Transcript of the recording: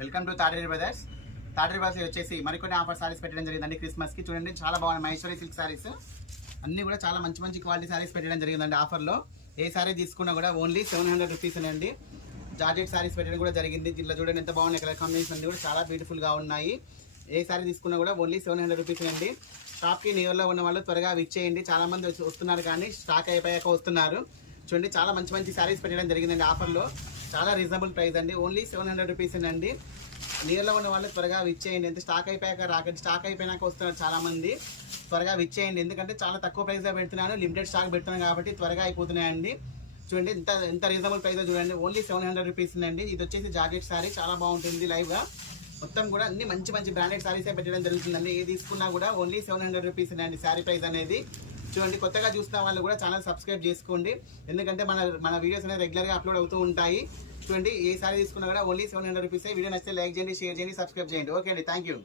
Welcome to Taderi brothers. Taderi brothers వచ్చేసి మరికొన్ని offer saris పెట్టడం జరిగిందండి. క్రిస్మస్కి చూడండి, చాలా బాగున్నాయి మహేశ్వరి సిల్క్ సారీస్ అన్నీ కూడా చాలా మంచి మంచి క్వాలిటీ సారీస్ పెట్టడం జరిగిందండి. ఆఫర్లో ఏ సారీ తీసుకున్నా కూడా ఓన్లీ 700 రూపీస్ అండి. జార్జెట్ సారీస్ పెట్టడం కూడా జరిగింది. దీంట్లో చూడండి ఎంత బాగున్నాయి, కలర్ కాంబినేషన్ అన్ని కూడా చాలా బ్యూటిఫుల్గా ఉన్నాయి. ఏ సారీ తీసుకున్నా కూడా ఓన్లీ 700 రూపీస్ అండి. షాప్కి నియర్లో ఉన్న వాళ్ళు త్వరగా విచ్చేయండి. చాలా మంది వస్తున్నారు కానీ స్టాక్ అయిపోయాక వస్తున్నారు. చూడండి, చాలా మంచి మంచి సారీస్ పెట్టడం జరిగిందండి. ఆఫర్లో చాలా రీజనబుల్ ప్రైస్ అండి. ఓన్లీ 700 రూపీస్ అండి. నియర్లో ఉన్న వాళ్ళు త్వరగా విచ్చేయండి. ఎంత స్టాక్ అయిపోయాక రాకండి, స్టాక్ అయిపోయినాక వస్తున్నారు చాలామంది. త్వరగా విచ్చేయండి, ఎందుకంటే చాలా తక్కువ ప్రైస్లో పెడుతున్నాను, లిమిటెడ్ స్టాక్ పెడుతున్నాను కాబట్టి త్వరగా అయిపోతున్నాయండి. చూడండి ఎంత రీజనబుల్ ప్రైస్ చూడండి, ఓన్లీ 700 రూపీస్ అండి. ఇది వచ్చేసి జాకెట్ సారీ, చాలా బాగుంటుంది. లైవ్గా మొత్తం కూడా అన్ని మంచి మంచి బ్రాండెడ్ సారీసే పెట్టడం జరుగుతుందండి. ఏ తీసుకున్నా కూడా ఓన్లీ 700 రూపీస్ అండి శారీ ప్రైస్ అనేది. చూడండి, కొత్తగా చూస్తున్న వాళ్ళు కూడా ఛానల్ సబ్స్క్రైబ్ చేసుకోండి, ఎందుకంటే మన వీడియోస్ అనేది రెగ్యులర్గా అప్లోడ్ అవుతూ ఉంటాయి. చూడండి, ఏ సారీ తీసుకున్నా కూడా ఓన్లీ 700 రూపీసే. వీడియో నచ్చితే లైక్ చేయండి, షేర్ చేయండి, సబ్స్క్రైబ్ చేయండి. ఓకే అండి, థ్యాంక్ యూ.